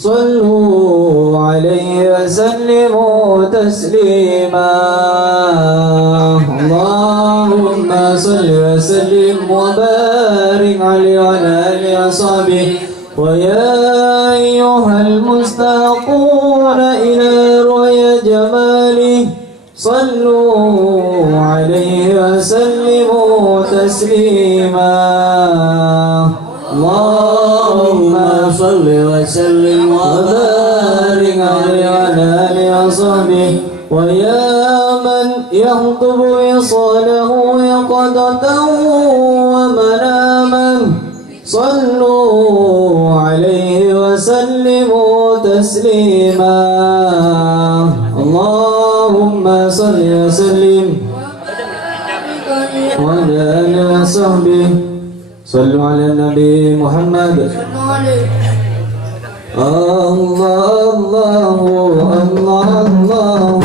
صلوا عليه وسلموا تسليما اللهم صل وسلم وبارك عليه وعلى آله وصحبه ويا أيها المستحقون إلى رؤيا جماله صلوا عليه وسلموا تسليما اللهم صل وسلم وبارك عليه وعلى آله وصحبه ويا من يخطب وصاله يقظة ومناما صلوا عليه وسلموا تسليما اللهم صل وسلم وعلى آله وصحبه صلوا على النبي محمد الله الله الله الله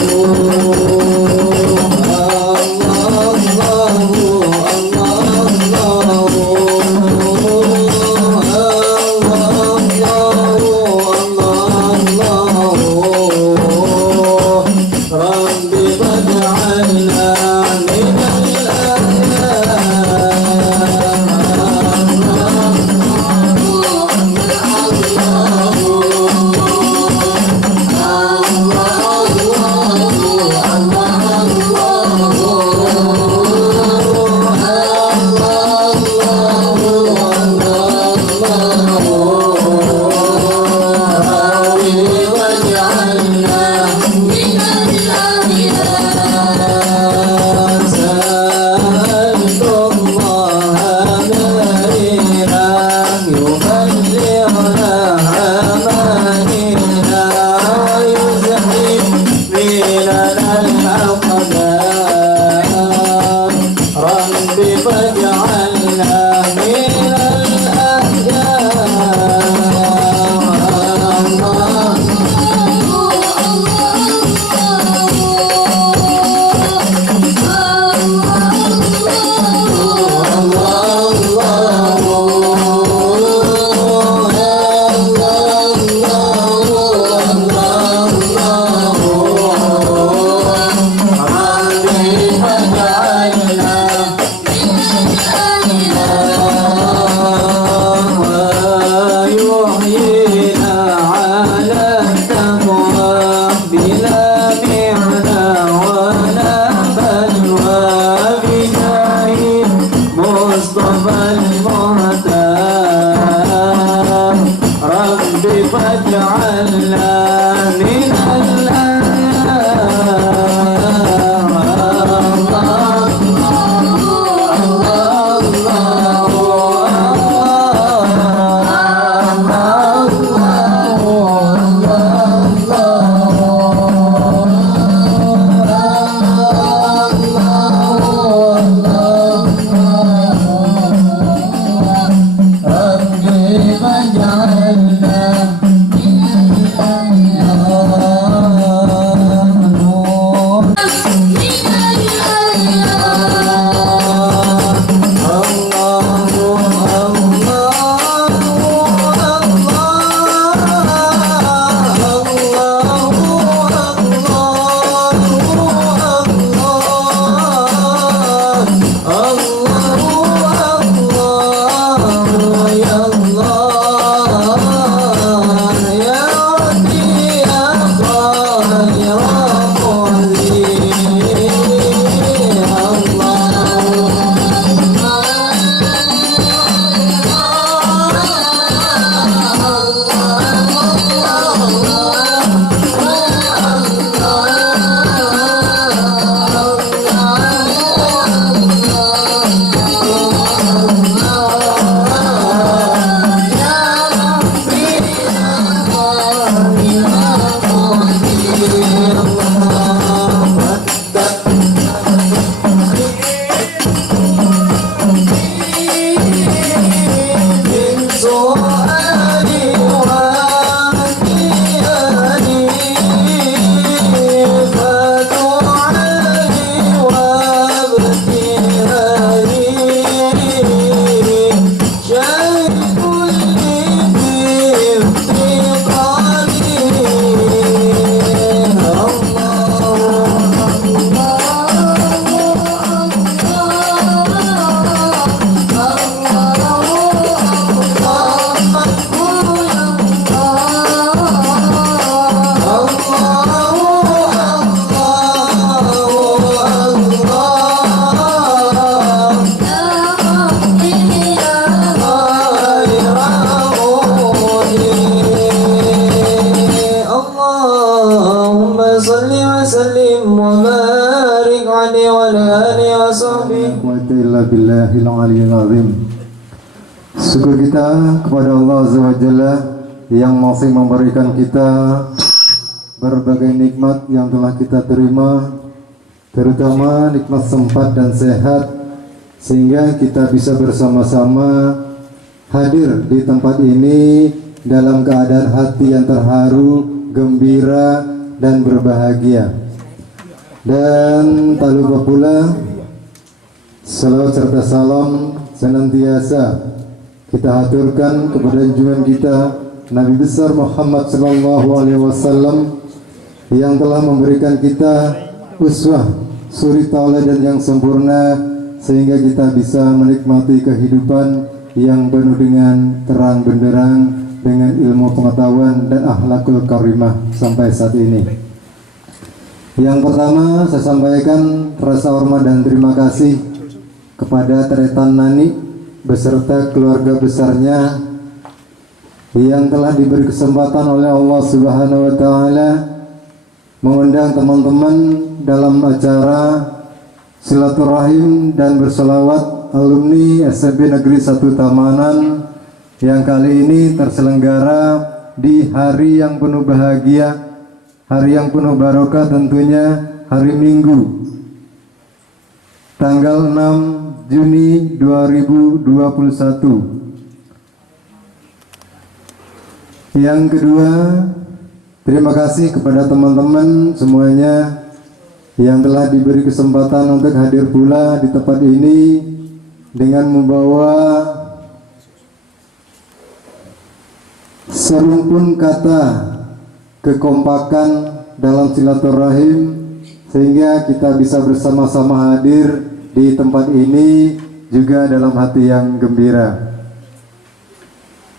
billahil aliyyil azim. Syukur kita kepada Allah Azza wa Jalla yang masih memberikan kita berbagai nikmat yang telah kita terima, terutama nikmat sempat dan sehat, sehingga kita bisa bersama-sama hadir di tempat ini dalam keadaan hati yang terharu, gembira, dan berbahagia. Dan tak lupa pula salawat serta salam senantiasa kita haturkan kepada junjungan kita Nabi besar Muhammad sallallahu alaihi wasallam yang telah memberikan kita uswah, suri tauladan yang sempurna, sehingga kita bisa menikmati kehidupan yang penuh dengan terang benderang, dengan ilmu pengetahuan dan akhlakul karimah sampai saat ini. Yang pertama saya sampaikan rasa hormat dan terima kasih kepada Tretan Nani beserta keluarga besarnya yang telah diberi kesempatan oleh Allah Subhanahu wa taala mengundang teman-teman dalam acara silaturahim dan berselawat alumni SMP Negeri 1 Tamanan yang kali ini terselenggara di hari yang penuh bahagia, hari yang penuh barokah, tentunya hari Minggu tanggal 6 Juni 2021. Yang kedua, terima kasih kepada teman-teman semuanya yang telah diberi kesempatan untuk hadir pula di tempat ini dengan membawa serumpun kata kekompakan dalam silaturahim, sehingga kita bisa bersama-sama hadir di tempat ini juga dalam hati yang gembira.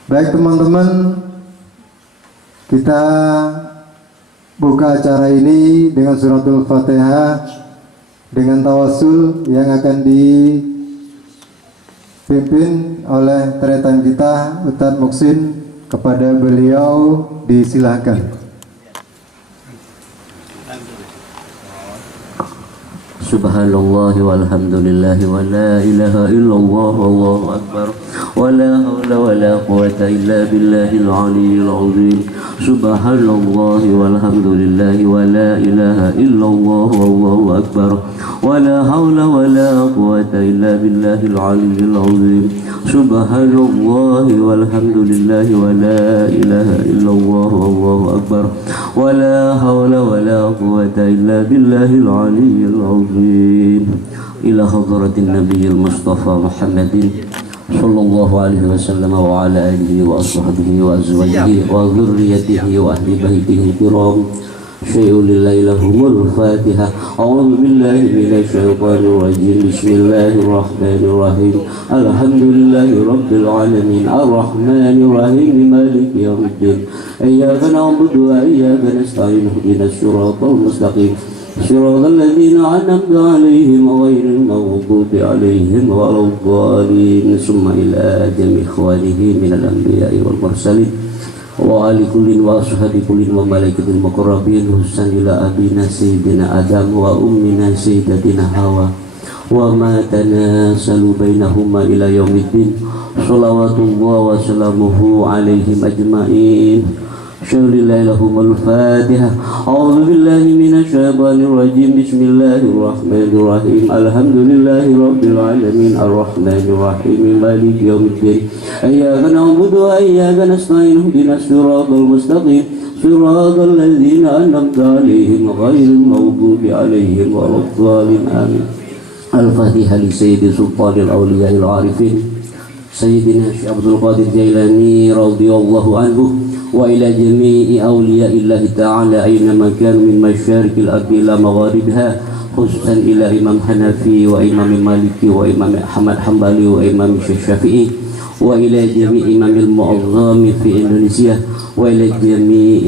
Baik teman-teman, kita buka acara ini dengan suratul Fatihah dengan tawasul yang akan dipimpin oleh tretan kita Ustadz Muksin. Kepada beliau disilahkan. Subhanallah walhamdulillah wa la ilaha illallah wallahu akbar wa la hawla wa la quwwata illa billahil aliyyil azim. Subhanallah walhamdulillah wa la ilaha illallah wallahu akbar wa la hawla wa la quwwata illa billahil aliyyil azim. Subhanallah walhamdulillah wa la ilaha illallah wallahu akbar wa la hawla wa la quwwata illa billahil aliyyil azim. إلى حضرة النبي المصطفى محمد صلى الله عليه وسلم وعلى آله وأصحابه وأزواجه وذريته وأهل بيته الكرام. شيء لله لهم الفاتحة. أعوذ بالله من الشيطان الرجيم. بسم الله الرحمن الرحيم. الحمد لله رب العالمين الرحمن الرحيم مالك يوم الدين. إياك نعبد وإياك نستعين اهدنا الصراط المستقيم صراط الذين أنعمت عليهم غير المغضوب عليهم ولا الضالين. ثم إلى جميع إخوانه من الأنبياء والمرسلين وآل كل وأصحاب كل وملائكة المقربين حسنا إلى أبينا سيدنا آدم وأمنا سيدتنا حواء وما تناسل بينهما إلى يوم الدين. صلوات الله وسلامه عليهم أجمعين. شهر الله لهم الفاتحة. أعوذ بالله من الشيطان الرجيم. بسم الله الرحمن الرحيم. الحمد لله رب العالمين الرحمن الرحيم مالك يوم الدين. إياك نعبد وإياك نستعين اهدنا الصراط المستقيم صراط الذين أنعمت عليهم غير المغضوب عليهم ولا الضالين آمين. الفاتحة لسيد سلطان الأولياء العارفين سيدنا الشيخ عبد القادر الجيلاني رضي الله عنه وإلى جميع أولياء الله تعالى أينما كانوا من مشارق الأرض إلى مغاربها، خصوصا إلى إمام حنفي وإمام مالكي وإمام أحمد حنبلي وإمام الشافعي وإلى جميع إمام المعظم في إندونيسيا وإلى جميع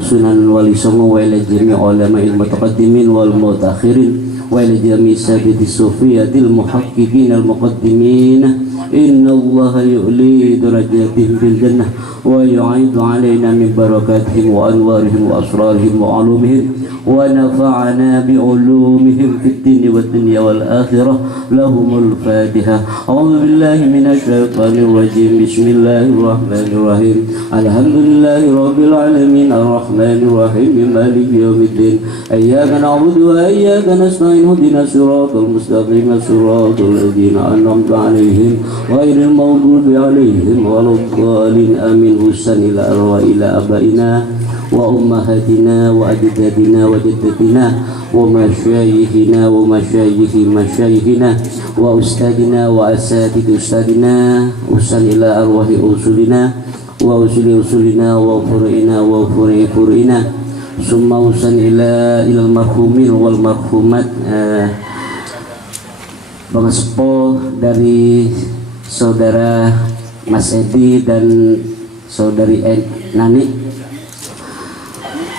سنن wali songo وإلى جميع علماء المتقدمين والمتأخرين وإلى جميع سادة الصوفية المحققين المقدمين. إن الله يؤلي درجاتهم في الجنة ويعيد علينا من بركاتهم وأنوارهم وأسرارهم وعلومهم ونفعنا بعلومهم في الدين والدنيا والآخرة. لهم الفاتحة. أعوذ بالله من الشيطان الرجيم. بسم الله الرحمن الرحيم. الحمد لله رب العالمين الرحمن الرحيم مالك يوم الدين. إياك نعبد وإياك نستعين اهدنا الصراط المستقيم صراط الذين أنعمت عليهم غير المغضوب عليهم ولا الضالين آمين. حسن إلى أرواح إلى آبائنا وأمهاتنا وأجدادنا وجدتنا ومشايخنا ومشايخ مشايخنا وأستاذنا وأساتذة أستاذنا. حسن إلى أرواح أصولنا وأصول أصولنا وفروعنا وفروع فروعنا. ثم حسن إلى المرحومين والمرحومات. Bang Sepo dari saudara Mas Edi dan saudari Nani,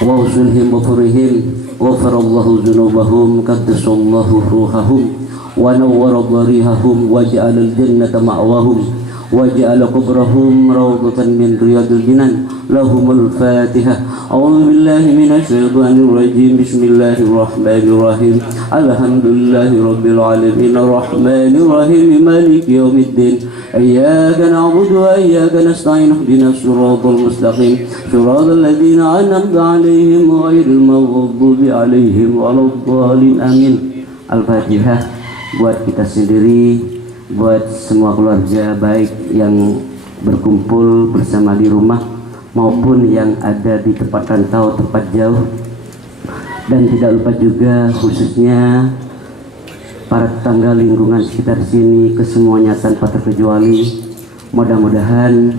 wa usulhim wa furihim wa farallahu dzunubahum qaddasallahu ruhahum wa nawwara dharihahum wa ja'ala al-jannata ma'wahum wa ja'ala qubrahum rawdatan min riyadil jinan. Lahumul Fatihah. A'udzu billahi minasy syaithanir rajim. Bismillahir rahmanir rahim. Alhamdulillahi rabbil alamin arrahmanir rahim maliki yaumiddin. Iyyaka na'budu wa iyyaka nasta'in ihdinas siratal mustaqim siratal ladzina an'amta 'alaihim ghairil maghdubi 'alaihim waladdallin. Amin. Al-Fatihah. Buat kita sendiri, buat semua keluarga baik yang berkumpul bersama di rumah maupun yang ada di tempat rantau, tempat jauh, dan tidak lupa juga khususnya para tetangga lingkungan sekitar sini, kesemuanya tanpa terkecuali. Mudah-mudahan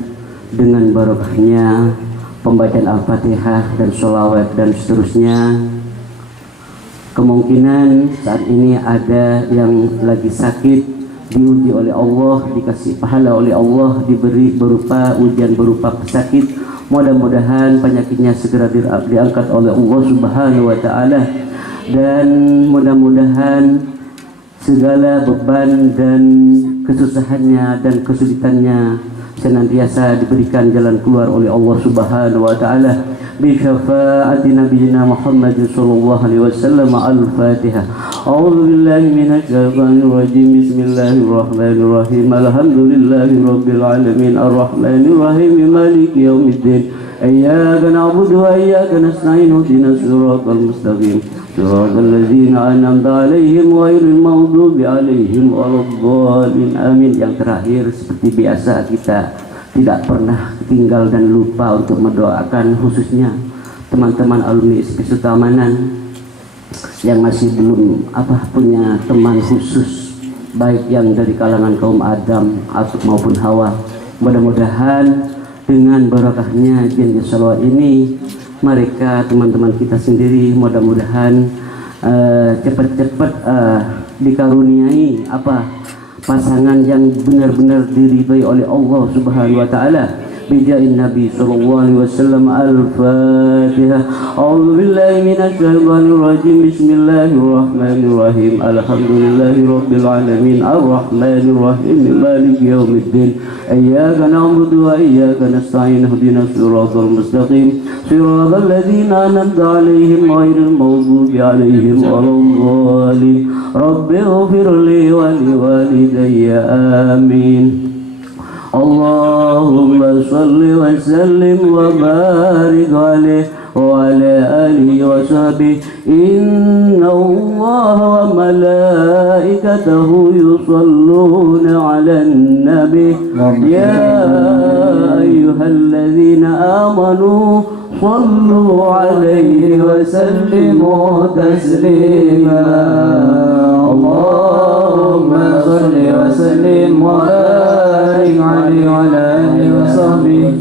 dengan barokahnya pembacaan Al-Fatihah dan sholawat dan seterusnya, kemungkinan saat ini ada yang lagi sakit, diuji oleh Allah, dikasih pahala oleh Allah, diberi berupa ujian berupa pesakit. Mudah-mudahan penyakitnya segera diangkat oleh Allah Subhanahu wa Ta'ala, dan mudah-mudahan segala beban dan kesusahannya dan kesulitannya senantiasa diberikan jalan keluar oleh Allah Subhanahu wa Ta'ala. Bi syafaati nabiyina Muhammad sallallahu alaihi wasallam. Al-Fatihah. A'udzu billahi minasy syaithanir rajim. Bismillahirrahmanirrahim. Alhamdulillahi rabbil alamin arrahmanir rahim maliki yaumiddin. Iyyaka na'budu wa iyyaka nasta'in ihdinas siratal mustaqim siratal ladzina an'amta 'alaihim ghairil maghdubi 'alaihim waladdallin. Amin. Yang terakhir, seperti biasa, kita tidak pernah tinggal dan lupa untuk mendoakan khususnya teman-teman alumni SPSU Keamanan yang masih belum punya teman khusus, baik yang dari kalangan kaum Adam atau maupun Hawa. Mudah-mudahan dengan barakahnya janji salawat ini, mereka teman-teman kita sendiri mudah-mudahan cepat-cepat dikaruniai pasangan yang benar-benar diridhai oleh Allah Subhanahu wa Ta'ala. Bijain Nabi sallallahu alaihi wasallam. Al-Fatihah. A'udzu billahi minasy syaithanir rajim. Bismillahirrahmanirrahim. Alhamdulillahi rabbil alamin arrahmanir rahim maliki yaumiddin. Iyyaka na'budu wa iyyaka nasta'in ihdinas siratal mustaqim siratal ladzina an'amta 'alaihim ghairil maghdubi 'alaihim waladdallin. Rabbighfirli wa liwalidayya. Amin. Allahumma salli wa sallim wa barik alaihi wa ala alihi wa sahbihi. Inna Allaha wa malaikatahu yusalluna 'alan nabi. Ya ayyuhalladzina amanu sallu 'alaihi wa sallimu taslima. Allahumma salli wa sallim wa barik alaihi wa ala alihi wa sahbihi.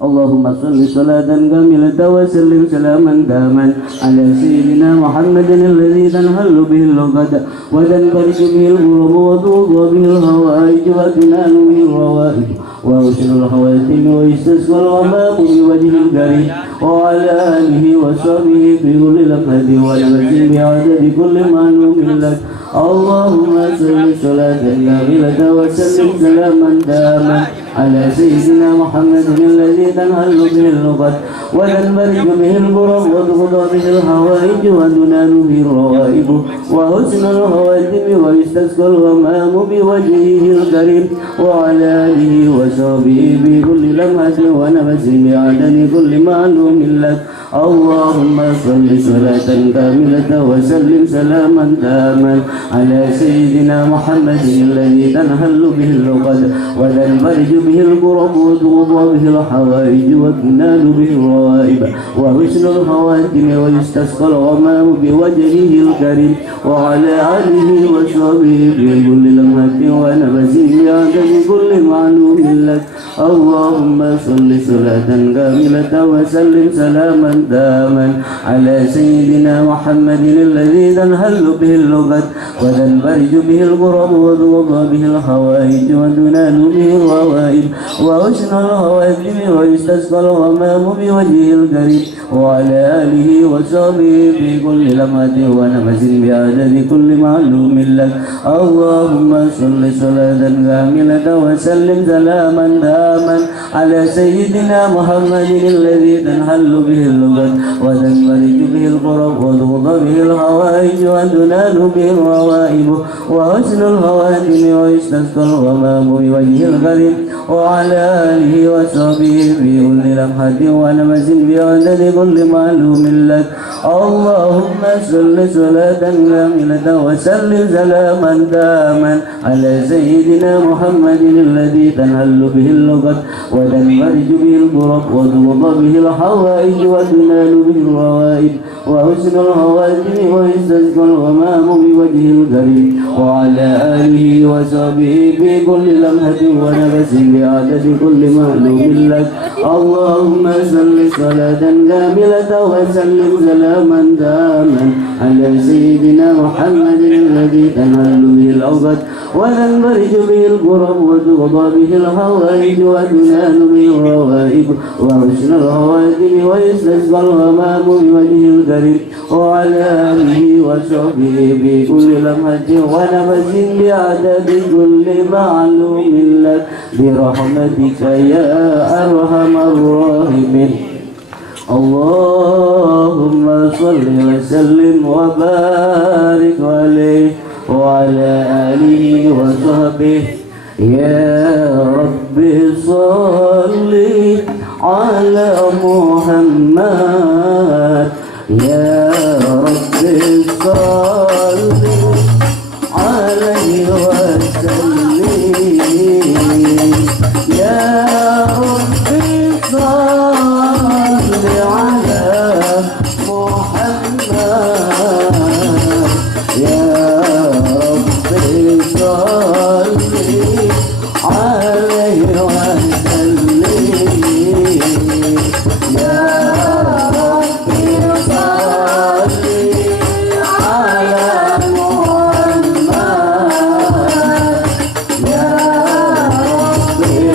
Allahumma salli salatan kamilatan wa sallim salaman daman ala sayyidina Muhammadin alladhi tanhallu bihi al-uqad wa tanfariju bihi al-ghurub wa tuqwa bihi al-hawaij wa tunalu bihi al-rawaid wa usul al-hawatim wa istasqa al-ghamam bi wajhi al-karim wa ala alihi wa sahbihi bi kulli lafzi wa nafsin bi adadi kulli ma'lumin lak. Allahumma salli salatan kamilatan wa sallim salaman daman على سيدنا محمد الذي تنهل به اللغة وتنبرج به الكرب وتقضى به الحوائج وتنال به الروائب وحسن الخواتم ويستسقى الغمام بوجهه الكريم وعلى آله وصحبه بكل لمحة ونفس بعدد كل معلوم لك. اللهم صل صلاة كاملة وسلم سلاما تاما على سيدنا محمد الذي تنهل به اللقد وتنفرج به الكرب وتقضى به الحوائج وتنال به الروائب وحسن الخواتم ويستسقى الغمام بوجهه الكريم وعلى آله وصحبه بكل لمحة ونفس بعدد كل معلوم لك. اللهم صل صلاة كاملة وسلم سلاما داما على سيدنا محمد الذي تنهل به اللغة وتنفرج به الكرب وتقضى به الحوائج وتنال به الروائب وحسن الخواتم ويستسقى الغمام بوجهه الكريم وعلى آله وصحبه في كل لمحة ونفس بعدد كل معلوم لك. اللهم صل صلاة كاملة وسلم سلاما داما على سيدنا محمد الذي تنحل به اللغة وتنفرج به الكرب وتقضى به الحوائج وتنال به الروائب وحسن الخواتم ويستسقى الغمام بوجه الكريم وعلى آله وصحبه في كل لمحة ونفس بعدد كل معلوم لك. اللهم صل صلاة كاملة وسلم سلاما داما على سيدنا محمد الذي تنحل به اللغة وتنفرج به الكرب وتقضى به الحوائج وتنال به الروائب وحسن الخواتم ويستسقى الغمام بوجه الكريم وعلى آله وصحبه في كل لمحة ونفس بعدد كل معلوم لك. اللهم صل صلاة كاملة وسلم سلاما داما على سيدنا محمد الذي تنحل به العقد وتنفرج به الكرب وتقضى به الحوائج وتنال به الروائب وحسن الخواتم ويستسقى الغمام بوجهه الكريم وعلى آله وصحبه في كل لمحة ونفس بعدد كل معلوم لك برحمتك يا أرحم الراحمين. اللهم صل وسلم وبارك عليه وعلى آله وصحبه. يا رب صل على محمد يا رب صل عليه وسلم يا رب صل على محمد يا رب صل عليه وسلم يا رب صل على محمد يا رب صل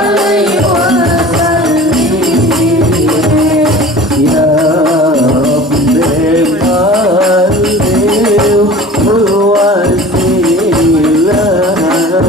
عليه وسلم يا رب صل على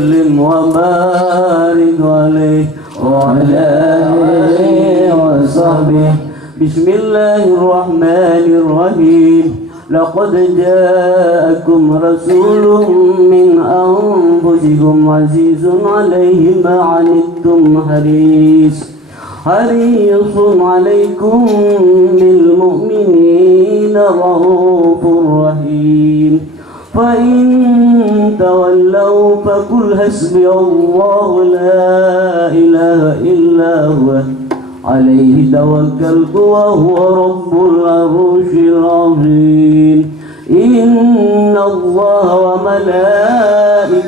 وسلم وبارك عليه وعلى آله وصحبه. بسم الله الرحمن الرحيم. لقد جاءكم رسول من أنفسكم عزيز عليه ما عنتم حريص عليكم بالمؤمنين رؤوف رحيم. فإن تولوا فقل حسبي الله لا إله إلا هو عليه توكلت وهو رب العرش العظيم. إن الله وملائكته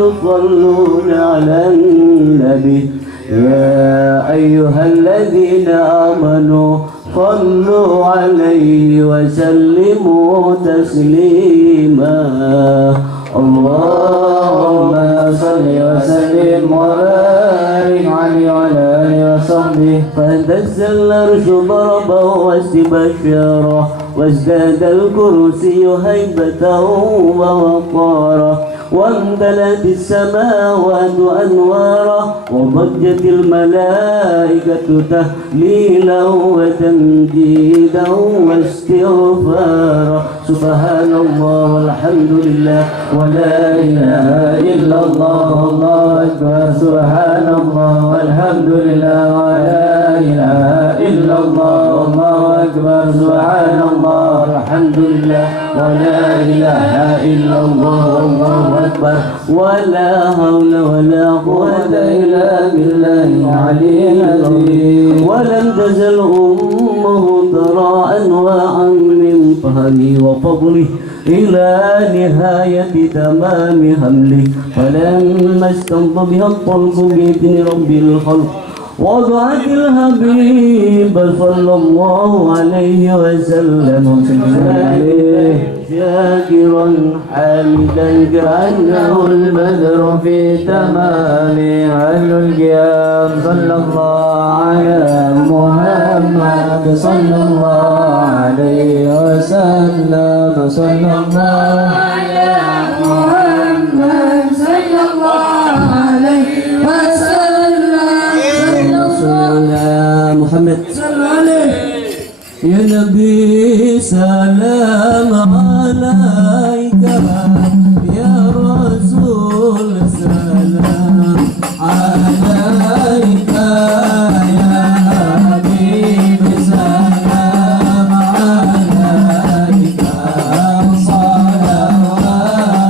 يصلون على النبي يا أيها الذين آمنوا صلوا عليه وسلموا تسليما. اللهم صل وسلم وبارك عليه وعلى آله وصحبه. فتنزل العرش ضربه واستبشره وازداد الكرسي هيبة ووقارا وامتلأت السماوات أنوارا وضجت الملائكة تهليلا وتمجيدا واستغفارا. سبحان الله والحمد لله ولا إله إلا الله الله أكبر. سبحان الله والحمد لله ولا إله إلا الله الله أكبر. سبحان الله والحمد لله ولا إله إلا الله الله أكبر. ولا حول ولا قوة إلا بالله العلي العظيم. ولم تزل أمه ترى أنواعا من فهمه وفضله إلى نهاية تمام حمله. فلما استنط بها الطلب بإذن رب الخلق وضعت الحبيب صلى الله عليه وسلم شاكرا حامدا كأنه البدر في تمام أهل القيام. صلى الله على محمد صلى الله عليه وسلم. صلى الله على محمد صلى الله عليه وسلم. محمد يا نبي سلام عليك يا رسول سلام عليك يا حبيب سلام عليك صلوات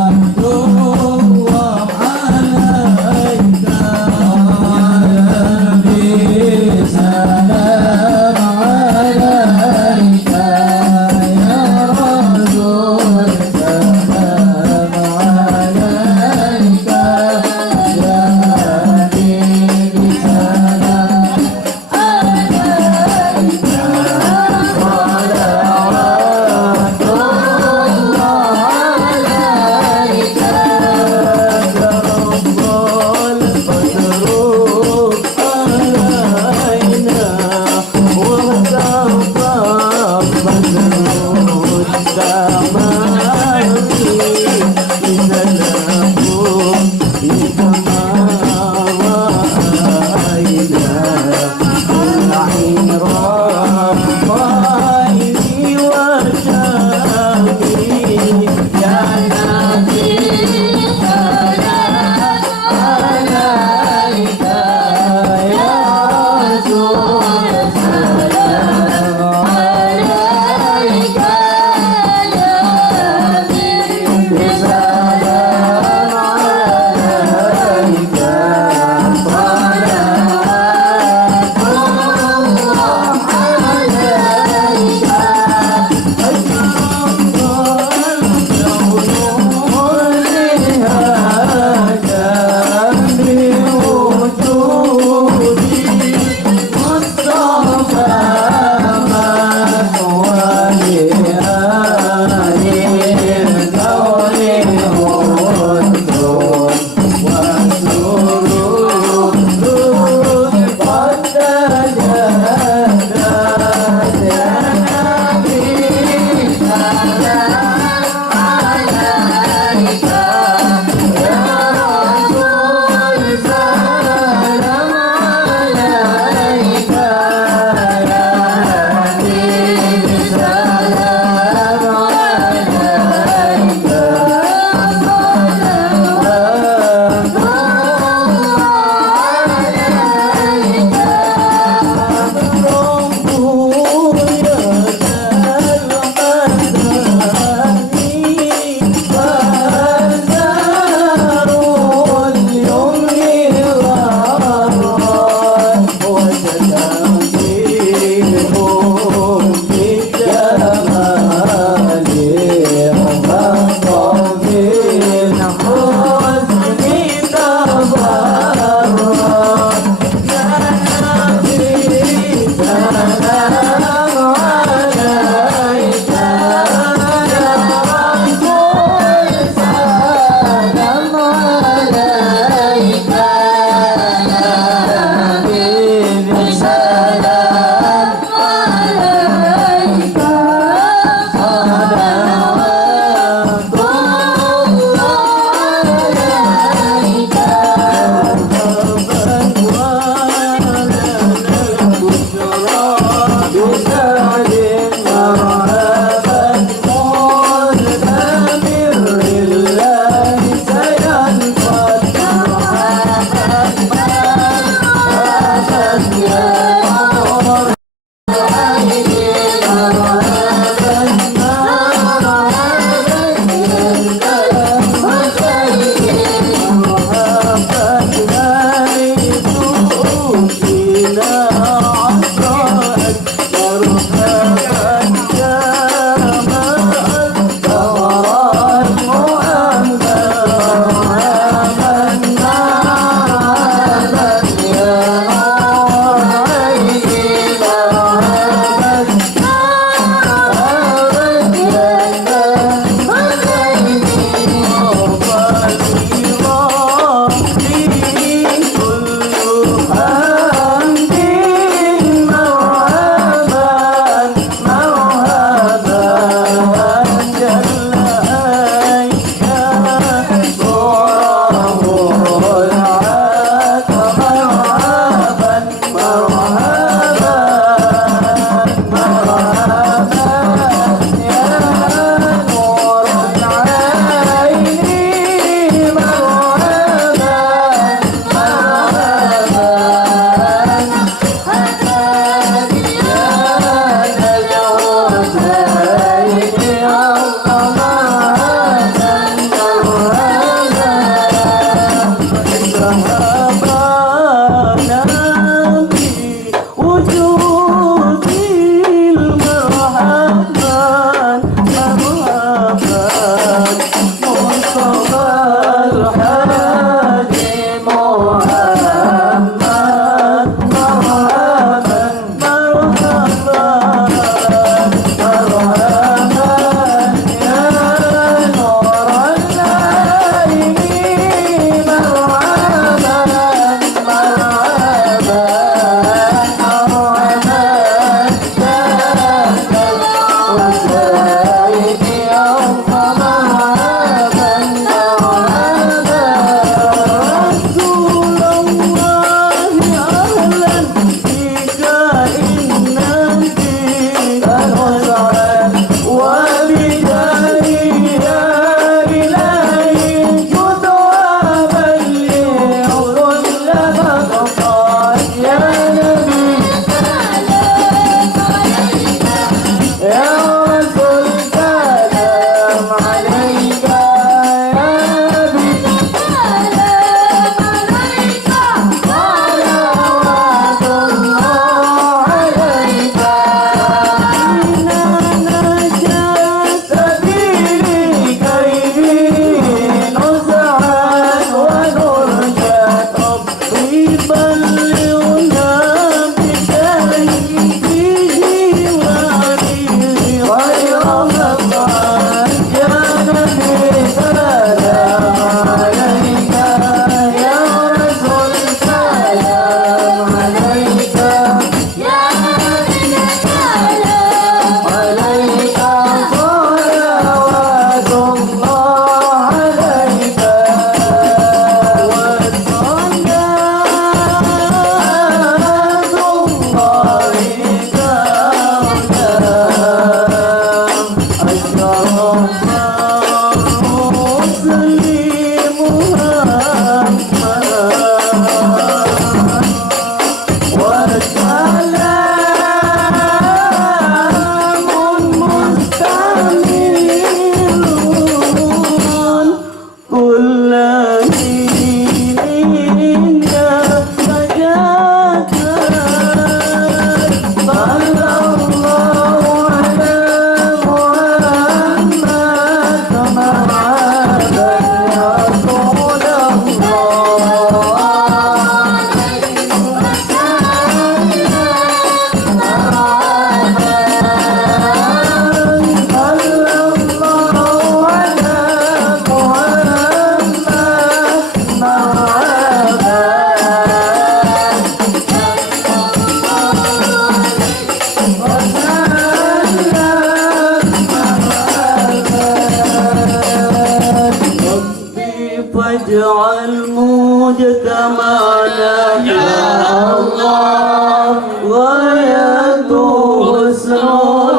واجعل مجتمعنا يا الله غايته حسن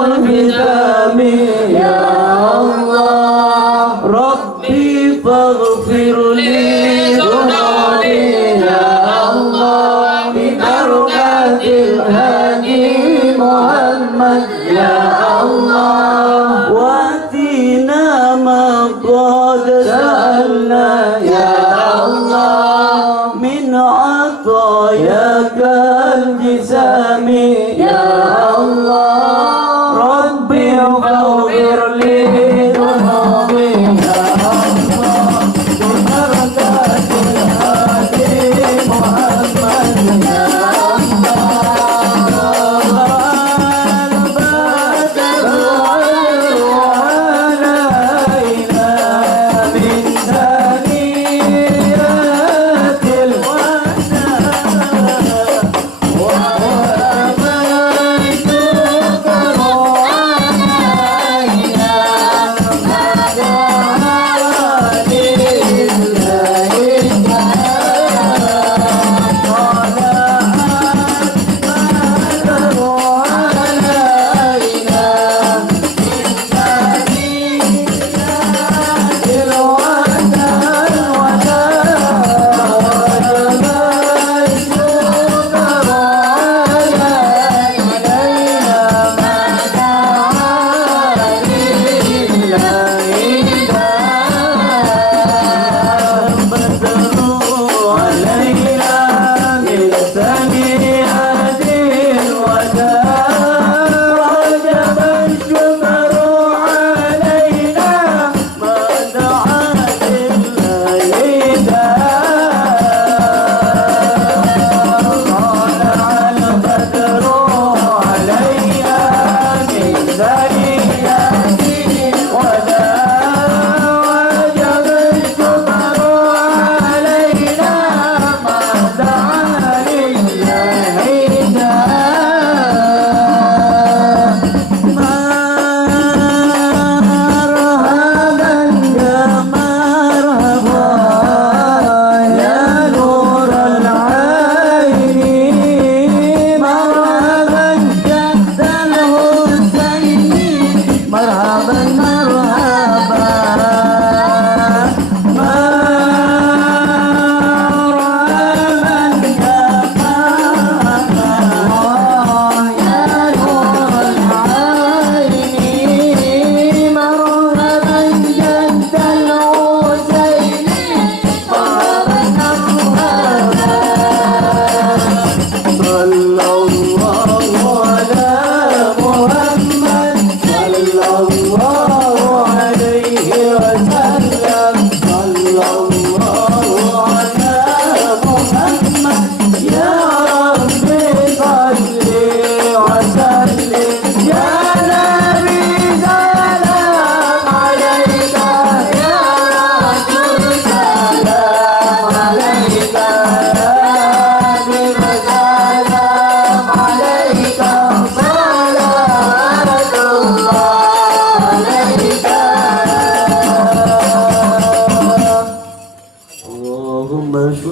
الختام يا الله ربي فاغفر لي ذنوبي يا الله ببركة الهادي محمد يا الله واتنا ما قد سألنا يا الله من عطاياك الجسام يا الله ربي اغفر لي ذنوبي يا الله ببركة الهادي محمد يا الله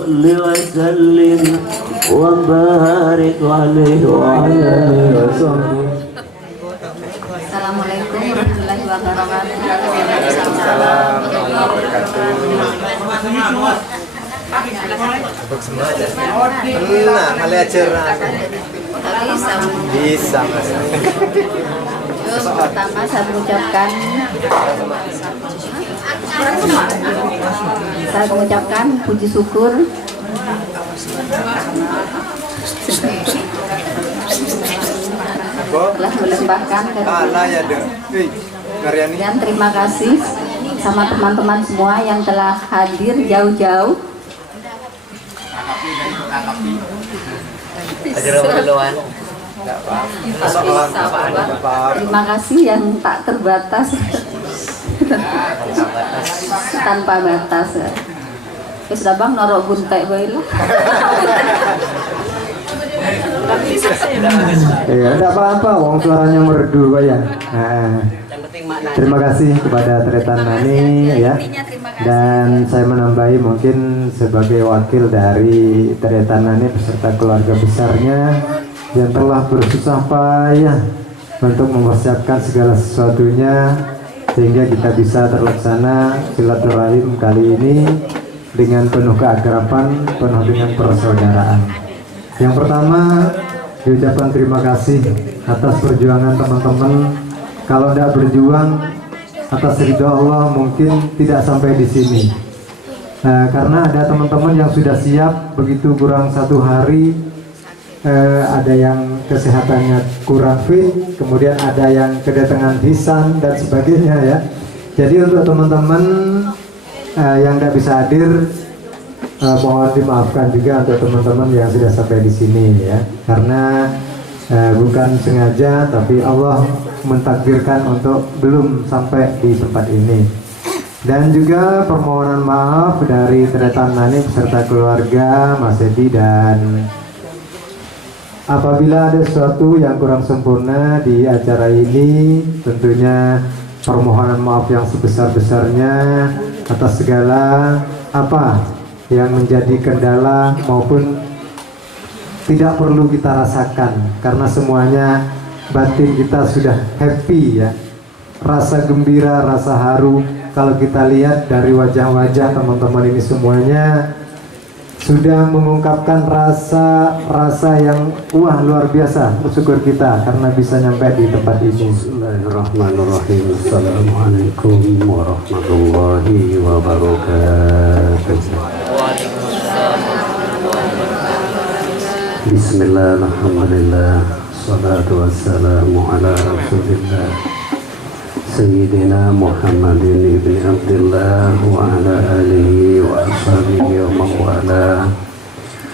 صل وسلم وبارك عليه وعلى آله وصحبه. Assalamualaikum warahmatullahi wabarakatuh. Nah, kali aja bisa mas. Pertama saya mengucapkan puji syukur telah melimpahkan dan terima kasih sama teman-teman semua yang telah hadir jauh-jauh. Terima kasih yang tak terbatas tanpa batas. Sudah bang norok buntek baiklah. Ya, tidak apa-apa, wong suaranya merdu Pak ya. Nah, terima kasih kepada Tretan Nani ya. Dan saya menambahi mungkin sebagai wakil dari Tretan Nani beserta keluarga besarnya yang telah bersusah payah untuk mempersiapkan segala sesuatunya sehingga kita bisa terlaksana silaturahim kali ini dengan penuh keakraban, penuh dengan persaudaraan. Yang pertama, diucapkan terima kasih atas perjuangan teman-teman. Kalau tidak berjuang atas ridho Allah mungkin tidak sampai di sini. Karena ada teman-teman yang sudah siap begitu kurang 1 hari, ada yang kesehatannya kurang fit, kemudian ada yang kedatangan lisan dan sebagainya ya. Jadi untuk teman-teman yang tidak bisa hadir, mohon dimaafkan juga untuk teman-teman yang sudah sampai di sini ya, karena bukan sengaja tapi Allah mentakdirkan untuk belum sampai di tempat ini. Dan juga permohonan maaf dari Tretan Nani beserta keluarga Mas Edi, dan apabila ada sesuatu yang kurang sempurna di acara ini, tentunya permohonan maaf yang sebesar-besarnya atas segala apa yang menjadi kendala maupun tidak perlu kita rasakan, karena semuanya batin kita sudah happy ya, rasa gembira, rasa haru. Kalau kita lihat dari wajah-wajah teman-teman ini semuanya sudah mengungkapkan rasa yang wah luar biasa. Bersyukur kita karena bisa nyampe di tempat ini. Bismillahirrahmanirrahim. Assalamualaikum warahmatullahi wabarakatuh. Bismillah, alhamdulillah, salatu wassalamu ala rasulillah Sayyidina Muhammadin ibn Abdullah wa ala alihi wa ashabihi wa mawala.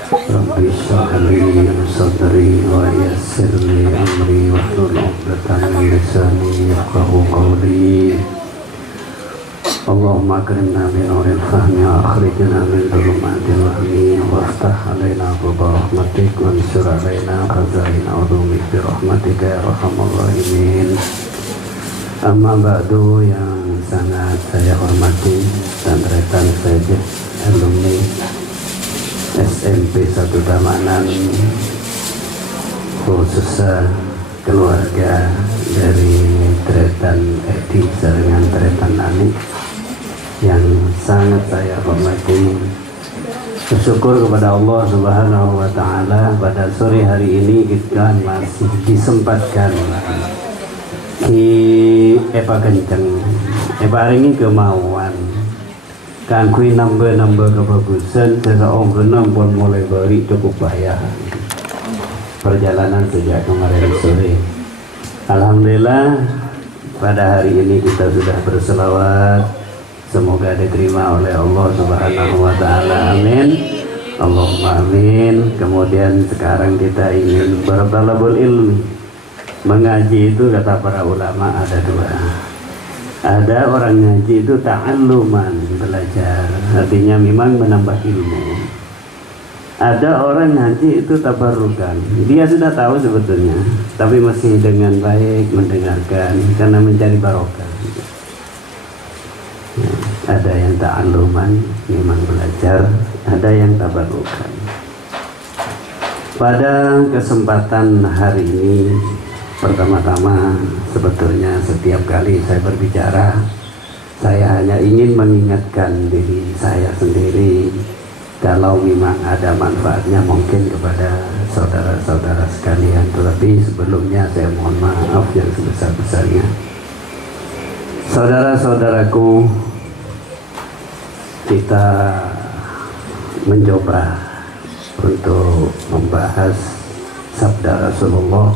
Rabbi shrah li sadri wa yassir li amri wa hlul 'uqdatam min lisani yafqahu qawli. Allahumma akrimna bi nuril fahmi wa akhrijna min dhulumatil wahmi waftah alaina abwaaba rahmatik wa ansur alaina khazaina ulumik bi rahmatika ya arhamar rahimin. Amma ba'du, yang sangat saya hormati dan rekan saya alumni SMP 1 Damanan, khususnya keluarga dari Tretan Edi dengan Tretan Nani yang sangat saya hormati. Bersyukur kepada Allah Subhanahu wa Ta'ala pada sore hari ini kita masih disempatkan di Epa Kenceng, Epa ini kemauan kangkui nambah kebagusan seseorang genam pun mulai beri cukup payah perjalanan sejak kemarin sore. Alhamdulillah pada hari ini kita sudah berselawat, semoga diterima oleh Allah Subhanahu wa Ta'ala, amin, Allahumma amin. Kemudian sekarang kita ingin bertalabul ilmi. Mengaji itu kata para ulama ada 2. Ada orang ngaji itu ta'alluman, belajar, artinya memang menambah ilmu. Ada orang ngaji itu tabarrukan, dia sudah tahu sebetulnya tapi masih dengan baik mendengarkan karena mencari barokah. ada yang ta'alluman, memang belajar, ada yang tabarukan. Pada kesempatan hari ini, pertama-tama sebetulnya setiap kali saya berbicara, saya hanya ingin mengingatkan diri saya sendiri, kalau memang ada manfaatnya mungkin kepada saudara-saudara sekalian. Tetapi sebelumnya saya mohon maaf yang sebesar-besarnya. Saudara-saudaraku, kita mencoba untuk membahas sabda Rasulullah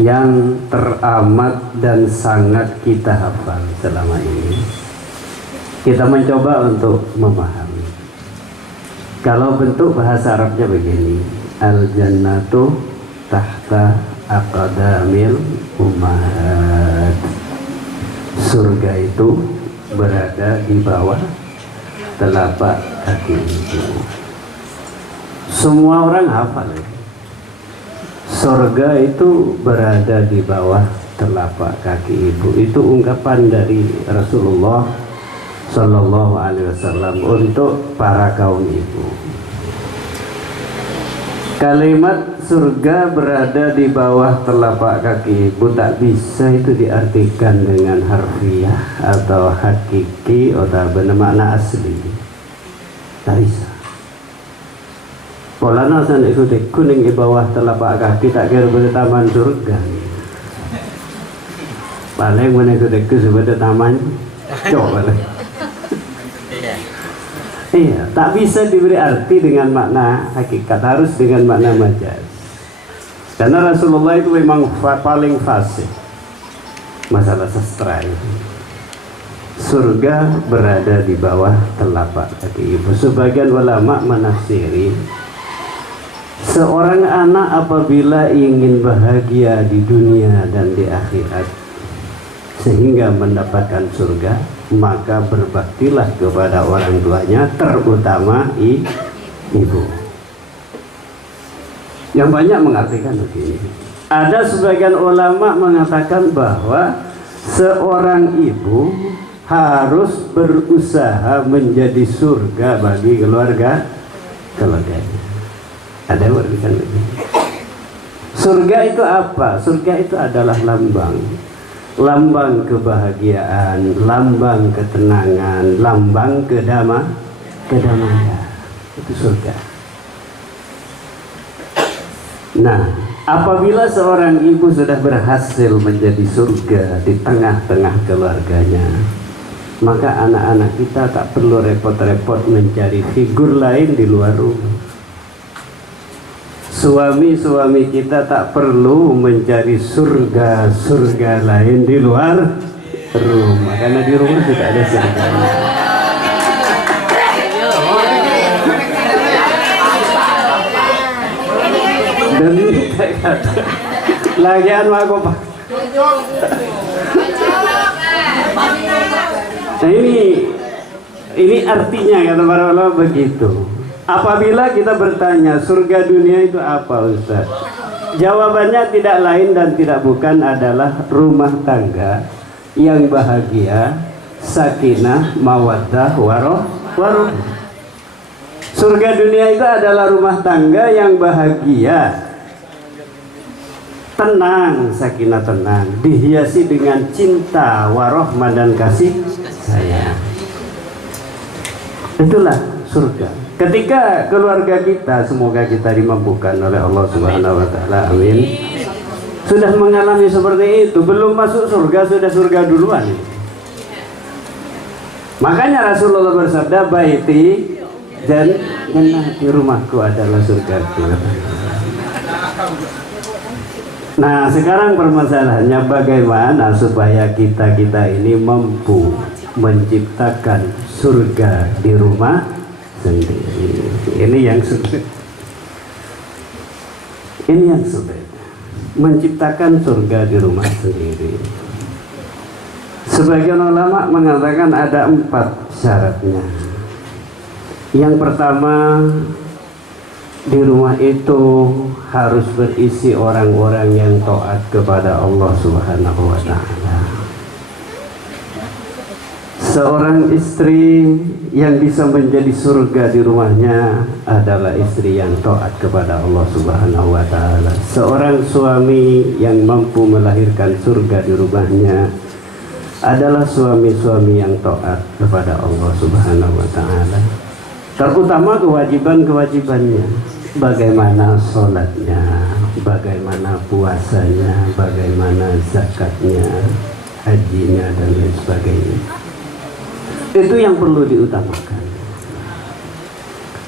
yang teramat dan sangat kita hafal selama ini. Kita mencoba untuk memahami. Kalau bentuk bahasa Arabnya begini, al-jannatu tahta aqdamil ummahat. Surga itu berada di bawah telapak kaki ibu. Semua orang hafal ya. Surga itu berada di bawah telapak kaki ibu. Itu ungkapan dari Rasulullah Sallallahu Alaihi Wasallam untuk para kaum ibu. Kalimat surga berada di bawah telapak kaki ibu tak bisa itu diartikan dengan harfiah atau hakiki atau bermakna asli. Tak bisa. Polana san itu kuning di bawah telapak kaki tak kira pada taman surga. Paling mana itu sebagai taman coba. Iya, tak bisa diberi arti dengan makna hakikat, harus dengan makna majaz. Karena Rasulullah itu memang paling fasih masalah sastra itu. Surga berada di bawah telapak kaki ibu. Sebagian ulama menafsiri, seorang anak apabila ingin bahagia di dunia dan di akhirat sehingga mendapatkan surga, maka berbaktilah kepada orang tuanya, terutama ibu. Yang banyak mengartikan begini. Ada sebagian ulama mengatakan bahwa seorang ibu harus berusaha menjadi surga bagi keluarganya. Ada yang berbicara begini. Surga itu apa? Surga itu adalah lambang kebahagiaan, lambang ketenangan, lambang kedamaian. Itu surga. Nah, apabila seorang ibu sudah berhasil menjadi surga di tengah-tengah keluarganya, maka anak-anak kita tak perlu repot-repot mencari figur lain di luar rumah. Suami-suami kita tak perlu mencari surga-surga lain di luar rumah, karena di rumah tidak ada surga. Dan lagian aku pak. Nah ini artinya kata para ulama begitu. Apabila kita bertanya surga dunia itu apa Ustaz? Jawabannya tidak lain dan tidak bukan adalah rumah tangga yang bahagia, sakinah, mawaddah, warohmah. Surga dunia itu adalah rumah tangga yang bahagia, tenang, sakinah tenang, dihiasi dengan cinta, warohmah dan kasih sayang. Itulah surga. Ketika keluarga kita, semoga kita dimampukan oleh Allah Subhanahu wa taala, amin, sudah mengalami seperti itu, belum masuk surga sudah surga duluan. Makanya Rasulullah bersabda, baiti dan di rumahku adalah surgaku. Nah, sekarang permasalahannya bagaimana supaya kita ini mampu menciptakan surga di rumah sendiri. Ini yang sulit. Ini yang sulit. Menciptakan surga di rumah sendiri. Sebagian ulama mengatakan ada 4 syaratnya. Yang pertama, di rumah itu harus berisi orang-orang yang taat kepada Allah Subhanahu wa taala. Seorang istri yang bisa menjadi surga di rumahnya adalah istri yang taat kepada Allah Subhanahu wa taala. Seorang suami yang mampu melahirkan surga di rumahnya adalah suami-suami yang taat kepada Allah Subhanahu wa taala. Terutama kewajiban-kewajibannya, bagaimana sholatnya, bagaimana puasanya, bagaimana zakatnya, hajinya, dan lain sebagainya. Itu yang perlu diutamakan.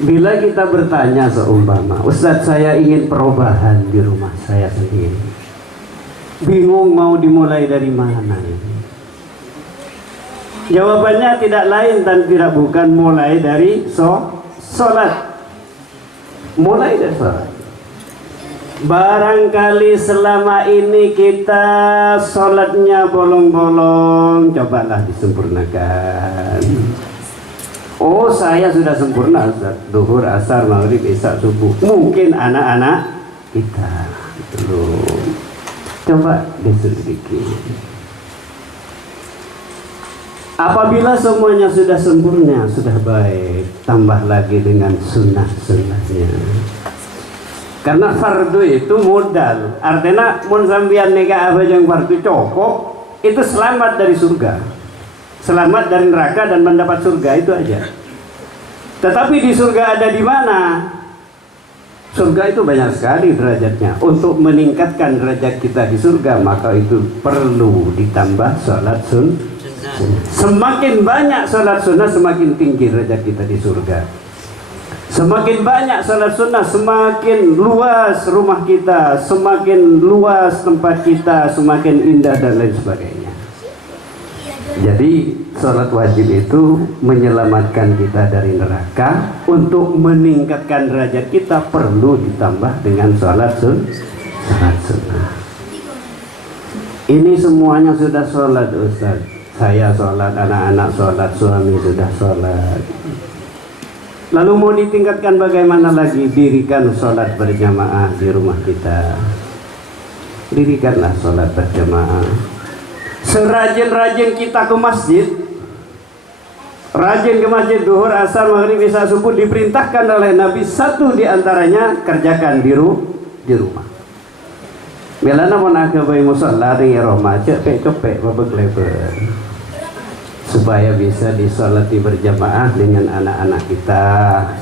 Bila kita bertanya seumpama, Ustadz, saya ingin perubahan di rumah saya sendiri, bingung mau dimulai dari mana ini? Jawabannya tidak lain dan tidak bukan mulai dari sholat. Mulai dari sholat. Barangkali selama ini kita sholatnya bolong-bolong, cobalah disempurnakan. Oh, saya sudah sempurna, Ustaz. Duhur, asar, maghrib, isya, subuh. Mungkin anak-anak kita belum. Coba diselidiki. Apabila semuanya sudah sempurna, sudah baik, tambah lagi dengan sunnah-sunnahnya. Karena fardu itu modal. Artinya mun sampeyan nikah abajang fardu cokok, itu selamat dari surga. Selamat dari neraka dan mendapat surga, itu aja. Tetapi di surga ada di mana? Surga itu banyak sekali derajatnya. Untuk meningkatkan derajat kita di surga, maka itu perlu ditambah sholat sunnah. Semakin banyak sholat sunnah, semakin tinggi derajat kita di surga. Semakin banyak salat sunnah, semakin luas rumah kita, semakin luas tempat kita, semakin indah dan lain sebagainya. Jadi salat wajib itu menyelamatkan kita dari neraka. Untuk meningkatkan derajat kita perlu ditambah dengan salat sunnah. Ini semuanya sudah salat, Ustaz. Saya salat, anak-anak salat, suami sudah salat. Lalu mau ditingkatkan bagaimana lagi? Dirikan sholat berjamaah di rumah kita. Dirikanlah sholat berjamaah. Serajin-rajin kita ke masjid, rajin ke masjid duhur, asar, maghrib, isya, subuh, diperintahkan oleh Nabi, satu diantaranya kerjakan di rumah. Bila namun agabai musalla dengan Roma, cepek-cepek babak lebar, supaya bisa disolati berjamaah dengan anak-anak kita.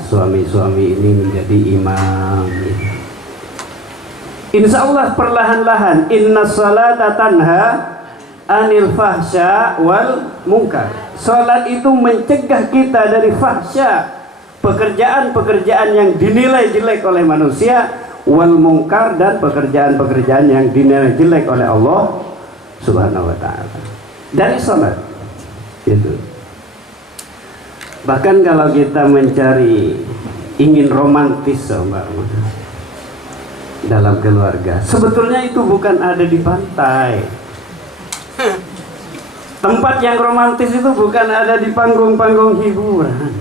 Suami-suami ini menjadi imam. Insya Allah perlahan-lahan. Inna salata tanha anil fahsya wal munkar. Salat itu mencegah kita dari fahsya, pekerjaan-pekerjaan yang dinilai jelek oleh manusia, wal munkar, dan pekerjaan-pekerjaan yang dinilai jelek oleh Allah Subhanahu wa ta'ala. Dari salat itu. Bahkan kalau kita mencari, ingin romantis dalam keluarga, sebetulnya itu bukan ada di pantai. Tempat yang romantis itu bukan ada di panggung-panggung hiburan.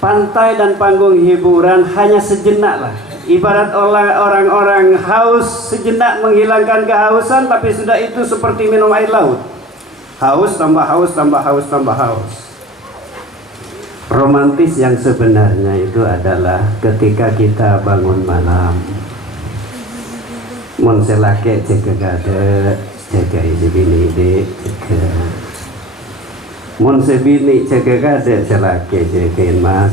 Pantai dan panggung hiburan hanya sejenak lah. Ibarat orang-orang haus sejenak menghilangkan kehausan, tapi sudah itu seperti minum air laut. Haus tambah haus, tambah haus, tambah haus. Romantis yang sebenarnya itu adalah ketika kita bangun malam, mun selake cek gade, cek isi bini de, cek mun sebini cek gade, selake cek mas,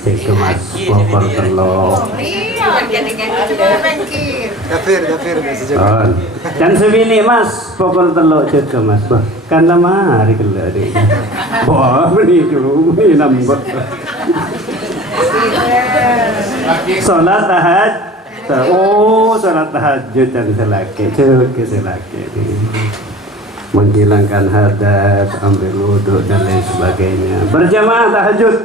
cek mas popor telok. Kafir Oh, dan sebini mas pokol telok cek mas bah kan lama hari kelak deh. Wah ini dulu ini nambah. Salat tahajud. Oh salat tahajud dan selake cek selake menghilangkan hadas, ambil wudhu dan lain sebagainya. Berjamaah tahajud.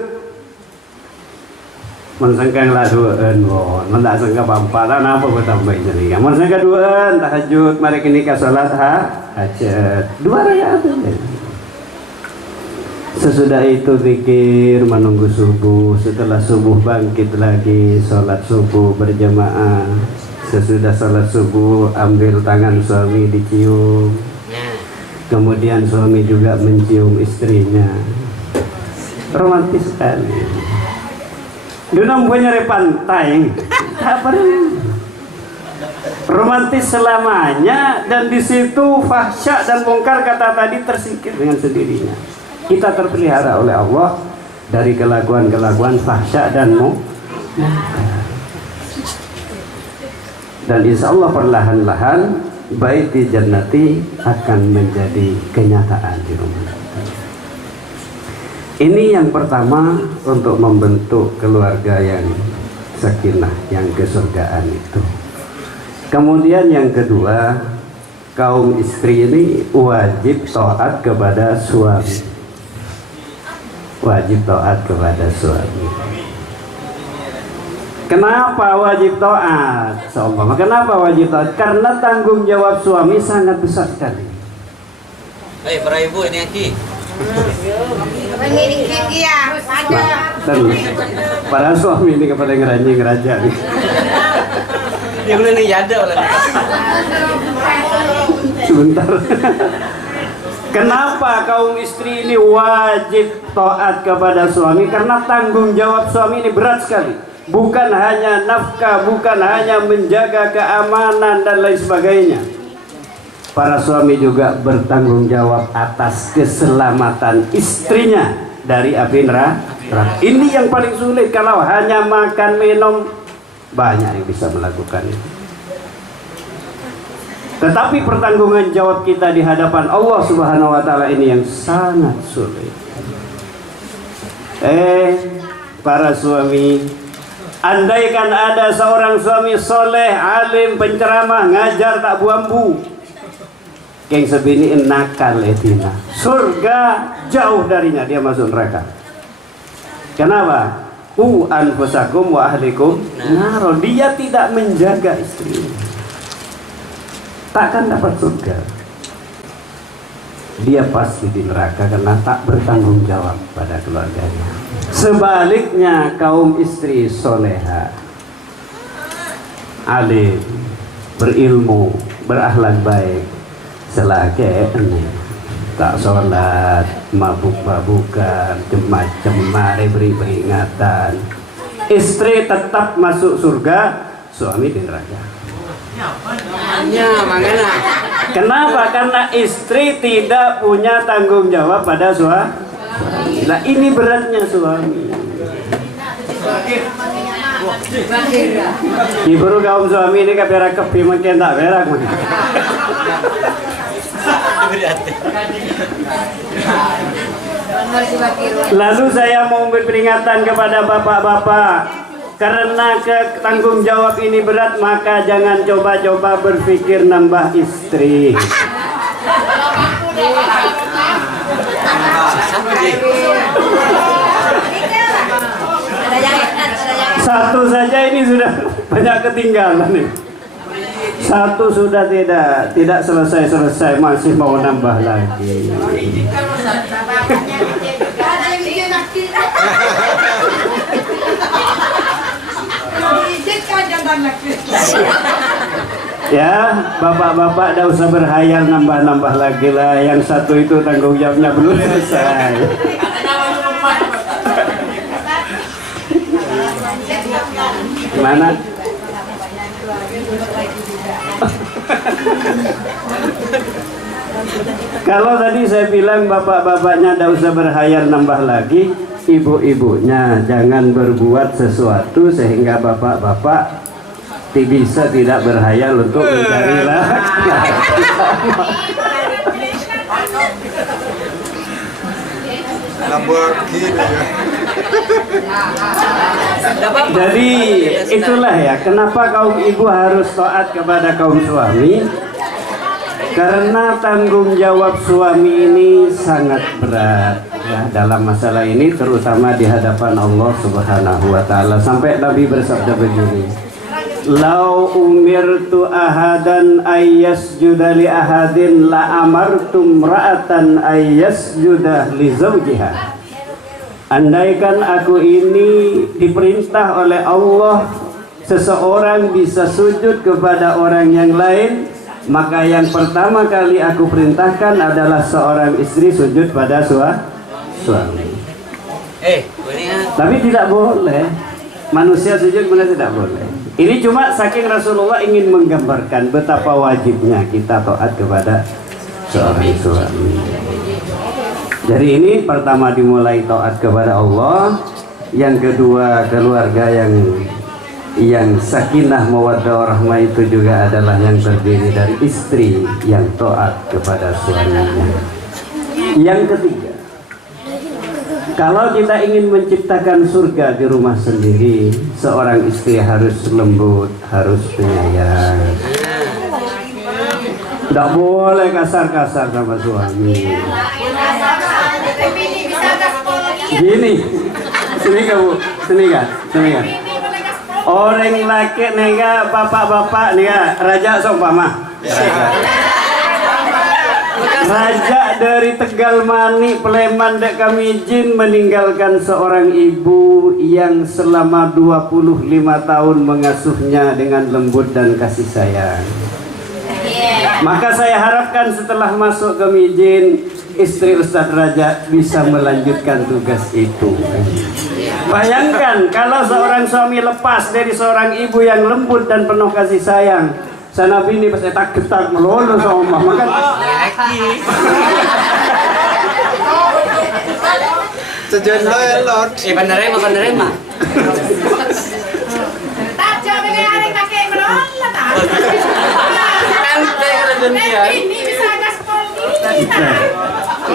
Mensangkang lah duaan, mendak sangka pamparan apa bertambah ini kan. Mensangka duaan tahajud, mari kini ke salat hajat 2 rakaat aja. Sesudah itu zikir, menunggu subuh. Setelah subuh bangkit lagi, salat subuh berjamaah. Sesudah salat subuh ambil tangan suami dicium. Kemudian suami juga mencium istrinya. Romantis sekali. Dia punya pantai. Apa romantis selamanya, dan di situ fahsya dan mungkar kata tadi tersingkir dengan sendirinya. Kita terpelihara oleh Allah dari kelakuan-kelakuan fahsya dan mungkar. Dan insya Allah perlahan-lahan baiti jannati akan menjadi kenyataan di rumah kita. Ini yang pertama untuk membentuk keluarga yang sakinah, yang kesurgaan itu. Kemudian yang kedua, kaum istri ini wajib taat kepada suami. Wajib taat kepada suami. Kenapa wajib taat? Kenapa wajib taat? Karena tanggung jawab suami sangat besar sekali. Hei, para ibu ini Aki. Para suami ini kepada ngeraja nih. Dia boleh nih ada oleh. Sebentar. Kenapa kaum istri ini wajib taat kepada suami? Karena tanggung jawab suami ini berat sekali. Bukan hanya nafkah, bukan hanya menjaga keamanan dan lain sebagainya. Para suami juga bertanggung jawab atas keselamatan istrinya dari api neraka. Ini yang paling sulit. Kalau hanya makan minum, banyak yang bisa melakukan itu. Tetapi pertanggungan jawab kita di hadapan Allah Subhanahu wa taala ini yang sangat sulit. Para suami, andaikan ada seorang suami soleh, alim, penceramah, ngajar tak buambu, geng sebini nakal etina, surga jauh darinya, dia masuk neraka. Kenapa? Anfusakum wa ahlikum naro. Dia tidak menjaga istrinya, takkan dapat surga. Dia pasti di neraka karena tak bertanggung jawab pada keluarganya. Sebaliknya kaum istri soleha, alim, berilmu, berakhlak baik, selagi ini tak sholat, mabuk-mabukan, cemar-cemar, beri peringatan, istri tetap masuk surga, suami di neraka. Kenapa? Karena istri tidak punya tanggung jawab pada suami. Nah, ini beratnya suami. Ibu kaum suami ini kayak kepi makin tak berak. Lalu saya mau berperingatan kepada bapak-bapak. Karena tanggung jawab ini berat, maka jangan coba-coba berpikir nambah istri. Satu saja ini sudah banyak ketinggalan nih. Satu sudah tidak selesai, masih mau nambah lagi. Ya, bapak-bapak tidak usah berhayal nambah-nambah lagi lah. Yang satu itu tanggung jawabnya belum selesai. Gimana? Kalau tadi saya bilang bapak-bapaknya tidak usah berhayal nambah lagi, ibu-ibunya jangan berbuat sesuatu sehingga bapak-bapak bisa tidak berhayal untuk mencari laki. Jadi itulah ya kenapa kaum ibu harus taat kepada kaum suami, karena tanggung jawab suami ini sangat berat ya dalam masalah ini, terutama di hadapan Allah Subhanahu wa taala. Sampai Nabi bersabda begini, "Lau umirtu ahadan ayyasjuda li ahadin la amartum ra'atan ayyasjuda li zawjiha." Andaikan aku ini diperintah oleh Allah seseorang bisa sujud kepada orang yang lain, maka yang pertama kali aku perintahkan adalah seorang istri sujud pada suami. Tapi tidak boleh manusia sujud benar, tidak boleh. Ini cuma saking Rasulullah ingin menggambarkan betapa wajibnya kita taat kepada seorang suami. Jadi ini pertama dimulai taat kepada Allah, yang kedua keluarga yang sakinah mawaddah warahmah itu juga adalah yang terdiri dari istri yang taat kepada suaminya. Yang ketiga, kalau kita ingin menciptakan surga di rumah sendiri, seorang istri harus lembut, harus penyayang. Tidak boleh kasar-kasar sama suami. Gini, sini kamu, sini kan. Orang laki nega, bapak-bapak nega, raja seumpama. Raja dari Tegal Mani, Pleman, Dek Kamijin meninggalkan seorang ibu yang selama 25 tahun mengasuhnya dengan lembut dan kasih sayang. Maka saya harapkan setelah masuk ke Mijin, istri Ustadz Raja bisa melanjutkan tugas itu. Bayangkan kalau seorang suami lepas dari seorang ibu yang lembut dan penuh kasih sayang. Sana bini pas tak ketak melulu sama mama kan. Tujuan lo ya Lord. Benerema. Tak coba dengan anak kakek melulu tak. Ini bisa gaspol ini.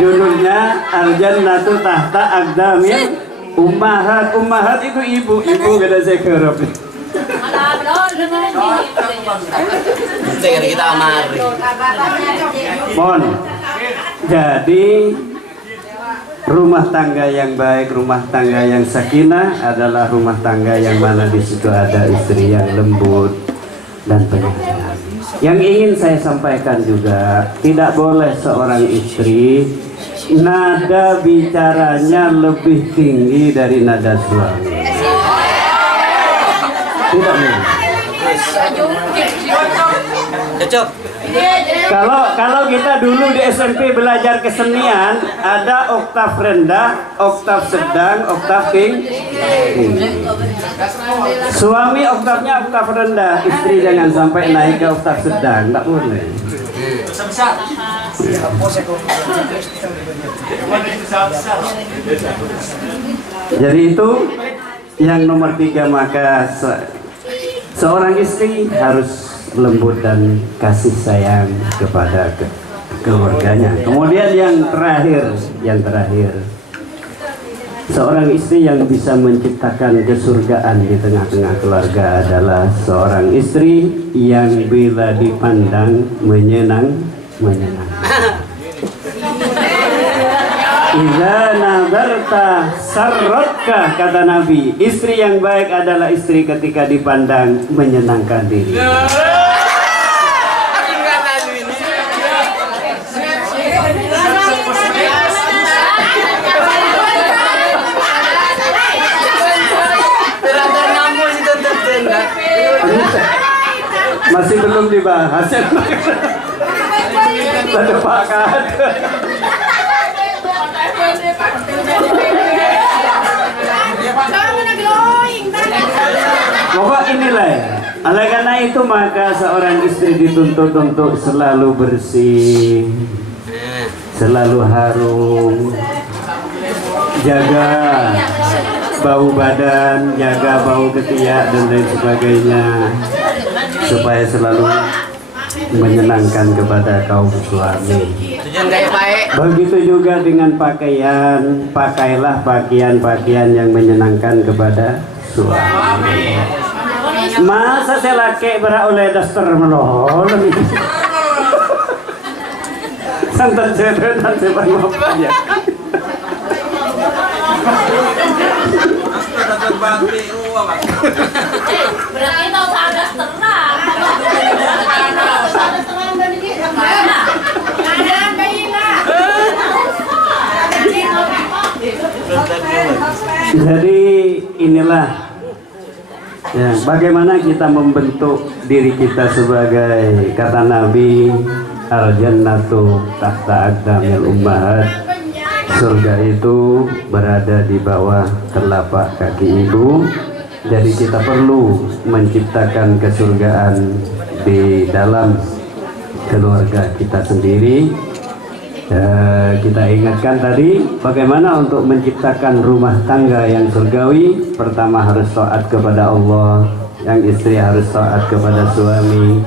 Judulnya Al-Jannatu Tahta Aqdamil Ummahat. Ummahat itu ibu kada saya kerap. Kita amari. Mohon. Jadi rumah tangga yang baik, rumah tangga yang sakinah adalah rumah tangga yang mana di situ ada istri yang lembut dan penyayang. Yang ingin saya sampaikan juga, tidak boleh seorang istri nada bicaranya lebih tinggi dari nada suami. Tidak boleh. Cocok. Kalau kita dulu di SMP belajar kesenian, ada oktav rendah, oktav sedang, oktav tinggi. Suami oktavnya oktav rendah, istri jangan sampai naik ke oktav sedang, tak boleh. Jadi itu yang nomor 3, maka seorang istri harus lembut dan kasih sayang kepada keluarganya. Kemudian yang terakhir, seorang istri yang bisa menciptakan kesurgaan di tengah-tengah keluarga adalah seorang istri yang bila dipandang menyenangkan. Iza nadarta sarratka, kata Nabi, istri yang baik adalah istri ketika dipandang menyenangkan diri. Masih belum dibahas. Ada pakat. Pokok inilah ya. Oleh karena itu maka seorang istri dituntut untuk selalu bersih, selalu harum, jaga bau badan, jaga bau ketiak dan lain sebagainya, supaya selalu menyenangkan kepada kaum suami. Begitu juga dengan pakaian, pakailah pakaian yang menyenangkan kepada suami. Masa saya laki beroleh daster melol. Santan saya dan saya ya. Berarti tahu ada terang. Jadi inilah Ya, bagaimana kita membentuk diri kita sebagai kata Nabi, al-jannatu tahta aqdamil ummahat. Surga itu berada di bawah telapak kaki ibu. Jadi kita perlu menciptakan kesurgaan di dalam keluarga kita sendiri. Kita ingatkan tadi bagaimana untuk menciptakan rumah tangga yang surgawi. Pertama harus taat kepada Allah, yang istri harus taat kepada suami,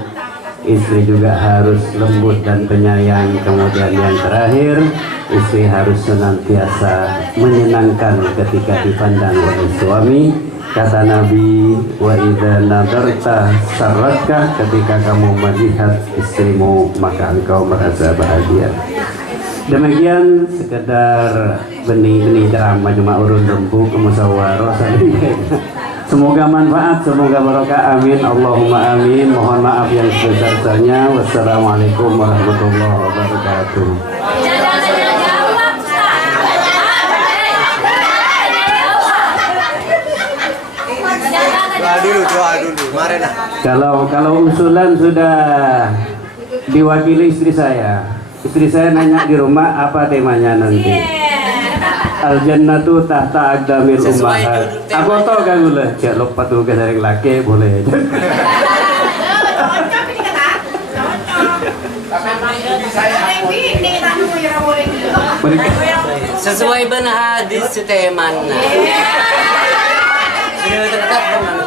istri juga harus lembut dan penyayang. Kemudian yang terakhir, istri harus senantiasa menyenangkan ketika dipandang oleh suami. Kata Nabi, wa idza nadarta sarratka, ketika kamu melihat istrimu maka engkau merasa bahagia. Demikian sekedar benih-benih ceramah cuma urun lembu kemusyawarah. Semoga manfaat, semoga barokah, amin, Allahumma amin. Mohon maaf yang sebesar-besarnya. Wassalamualaikum warahmatullahi wabarakatuh. Doa dulu, mari nah. Kalau usulan sudah diwakili istri saya. Istri saya nanya di rumah apa temanya nanti. Al-jannatu tahta aqdamil ummahat. Aku tahu kan boleh. Cek lupa tuh dari laki boleh. Sesuai benar hadis teman. Sudah terdekat teman.